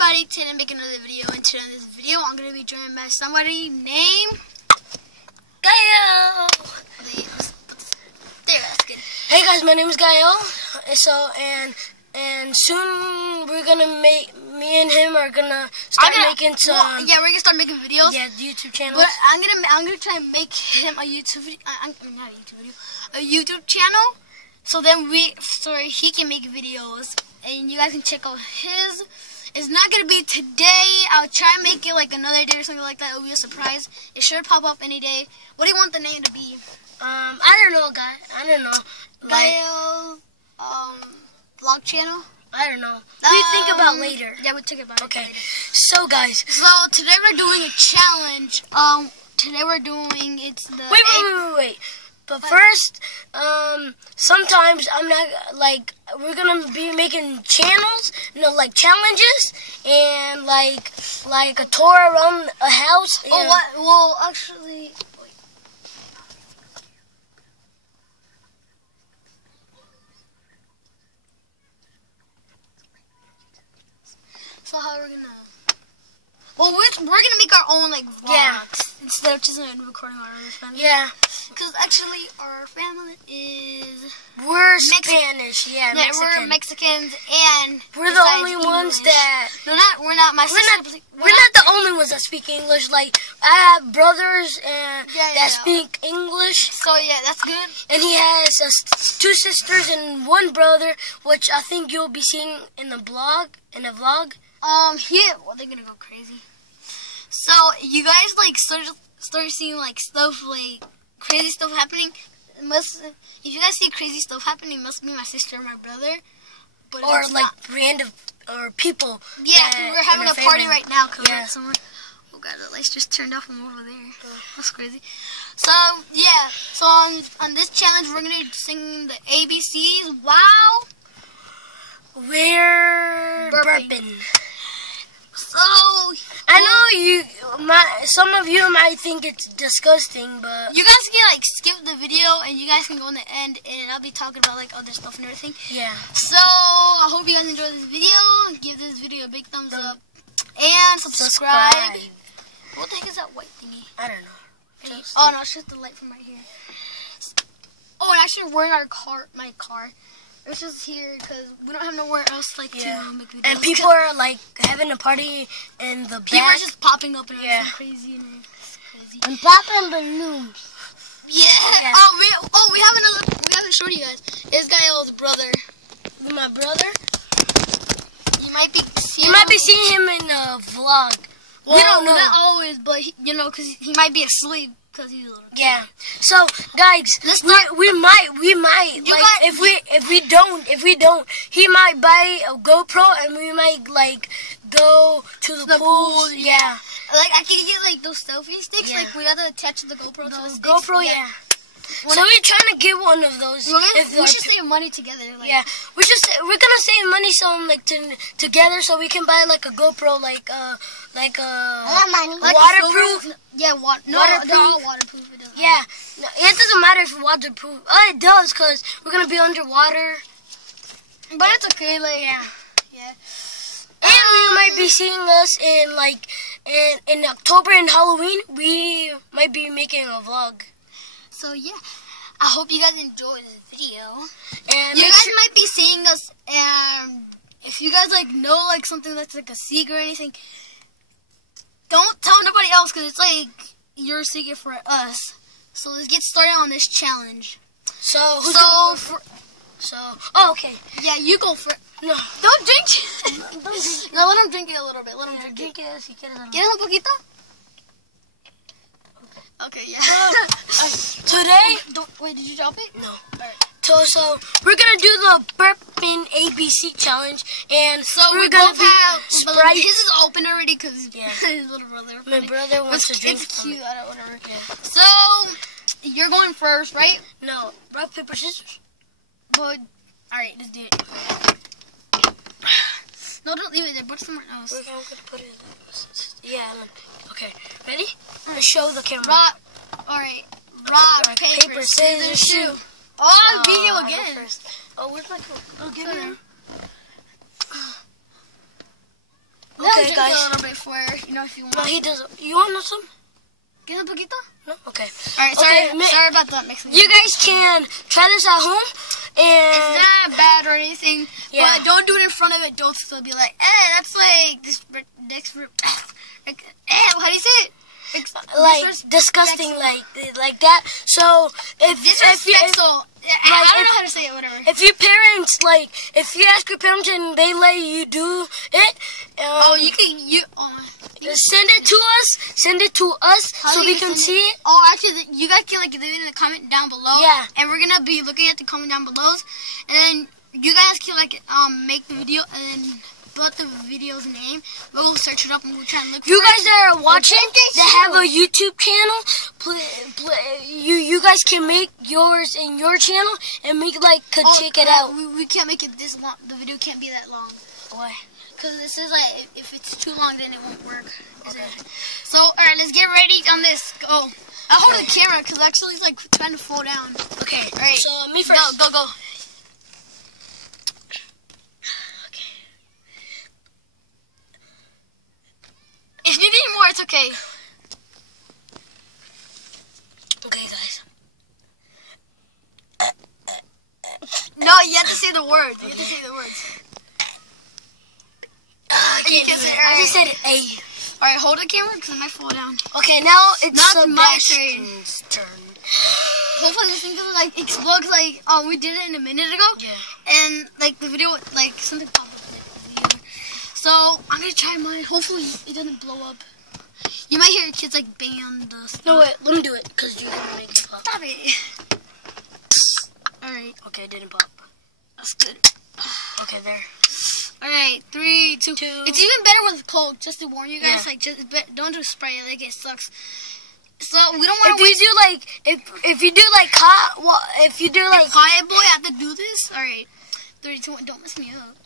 everybody, today I'm making another video, and today in this video I'm going to be joined by somebody named Gael. There, that's good. Hey guys, my name is Gael. And soon we're gonna make, me and him are gonna start making some. Well, yeah, we're gonna start making videos. Yeah, YouTube channels. But I'm gonna try and make him a YouTube video. Not a YouTube video, a YouTube channel. So then he can make videos, and you guys can check out his. It's not gonna be today. I'll try and make it like another day or something like that. It'll be a surprise. It should pop up any day. What do you want the name to be? I don't know, guys. I don't know. Gael, vlog channel. I don't know. We think about later. Yeah, we'll think about it later. So guys. So today we're doing a challenge. Today we're doing Wait. But first, sometimes I'm not we're gonna be making channels, like challenges, and like a tour around a house. Oh, what? Well, actually. So how we're gonna? Well, we're gonna make our own vlogs instead of just recording our family. Yeah. Because actually, our family is we're Spanish. Yeah, Mexican. We're Mexicans, and we're the only ones that. No, we're not. We're not the only ones that speak English. Like I have brothers that speak English. So yeah, that's good. And he has 2 sisters and 1 brother, which I think you'll be seeing in the vlog. Yeah, well, they're gonna go crazy. So, you guys, start seeing, stuff, crazy stuff happening. If you guys see crazy stuff happening, it must be my sister or my brother. But or, random, or people. Yeah, we're having a party right now. We're somewhere. Oh, God, the lights just turned off from over there. That's crazy. So, yeah. So, on this challenge, we're gonna sing the ABCs. Wow. We're burping. So I know some of you might think it's disgusting, but you guys can skip the video and you guys can go in the end, and I'll be talking about other stuff and everything. Yeah. So I hope you guys enjoyed this video. Give this video a big thumbs up and subscribe. What the heck is that white thingy? I don't know. Oh no, it's just the light from right here. Oh, and actually we're in my car. It's just here because we don't have nowhere else to make videos. And people are having a party in the back. People are just popping up and everything crazy and it's crazy. And popping balloons. Yeah. We haven't showed you guys. It's Gael's brother. My brother. You might be seeing him in a vlog. Well, we don't know. Not always, but because he might be asleep. He's a little kid. Yeah. So guys, we might if we don't, he might buy a GoPro and we might go to the pool. Yeah. I can get those selfie sticks. We have to attach the GoPro to the sticks. GoPro, yeah. So we're trying to get one of those. We should save money together. We're gonna save money together so we can buy a GoPro waterproof. They're all waterproof. Yeah, it doesn't matter if it's waterproof. Oh, it does because we're gonna be underwater. But it's okay. Yeah. And you might be seeing us in October and Halloween. We might be making a vlog. So yeah, I hope you guys enjoyed this video. And you guys might be seeing us, and if you guys know something that's a secret or anything, don't tell nobody else because it's your secret for us. So let's get started on this challenge. Okay. Yeah, you go for. No, don't drink. No, let him drink it a little bit. Let him drink it. ¿Quieres un poquito? Okay, yeah. Today... Wait, did you drop it? No. Alright. So we're going to do the burping ABC challenge. And so we're going to have Sprite. His is open already because his little brother. My brother wants to drink. It's cute. I don't want to. Yeah. So, you're going first, right? No. Rock, paper, scissors. But, alright, let's do it. No, don't leave it there. Put it somewhere else. I'm going to put it in. Yeah. Okay. Ready? I'm going to show the camera. Alright. Rock, paper, scissors, shoot. Oh, I beat you again. Oh, where's my phone? Oh, give me. guys. A little bit for, you know, if you want. No, he doesn't. You want some? Get a poquito? No? Okay. Alright, sorry about that mixing. You guys can try this at home. And it's not bad or anything. Yeah. But don't do it in front of adults. They'll be like, that's like this next. How do you say it? Like disgusting, like that. So if disrespectful. I don't know how to say it. Whatever. If your parents if you ask your parents and they let you do it, send it to us. Send it to us so we can see it. Oh, actually, you guys can leave it in the comment down below. Yeah. And we're gonna be looking at the comment down below, and then you guys can make the video and then put the video's name. We'll search it up and we'll try and look for it. You guys that are watching that have a YouTube channel, you guys can make yours in your channel and make check it out. We can't make it this long. The video can't be that long. Why? Because this is if it's too long, then it won't work. Okay. So, alright, let's get ready on this. Go. I'll hold the camera because actually it's trying to fall down. Okay. Alright. So, me first. Go. If you need more, it's okay. Okay, guys. No, you have to say the words. You have to say the words. I can't do it. I just said A. Alright, hold the camera because it might fall down. Okay, now it's not my Sebastian's turn. Hopefully this thing doesn't explode because we did it in a minute ago. Yeah. And the video something popped up. So I'm gonna try mine. Hopefully it doesn't blow up. You might hear kids banging on the stuff. No, wait, let me do it because you're gonna make it pop. Stop it. Alright. Okay, it didn't pop. That's good. Okay, there. Alright, 3, 2. It's even better with cold, just to warn you guys. Yeah. Don't do spray, it sucks. So we don't want to. If you do hot, if you do quiet boy, I have to do this. Alright, 3, 2, 1. Don't mess me up.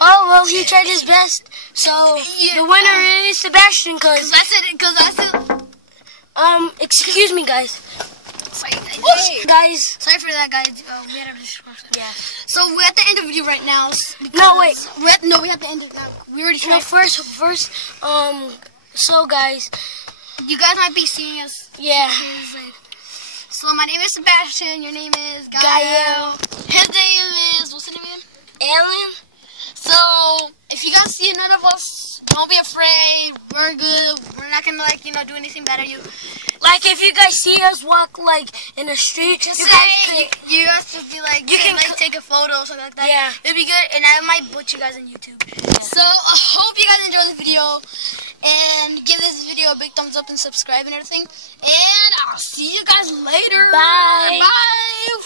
Oh, well, he tried his best. So, the winner is Sebastian, because I said, excuse me, guys. Sorry, guys. Sorry for that, guys. We had to Yeah. So, we're at the end of the video right now. No, wait. We have to end it now. We already tried. No, first, so, guys. You guys might be seeing us. Yeah. So, my name is Sebastian. Your name is Gael. His name is, what's his name again? Alien. So, if you guys see none of us, don't be afraid. We're good. We're not gonna do anything bad at you. If you guys see us walk in the street, you guys should be you can take a photo or something like that. Yeah. It'd be good, and I might put you guys on YouTube. Yeah. So, I hope you guys enjoyed the video, and give this video a big thumbs up and subscribe and everything. And I'll see you guys later. Bye. Bye.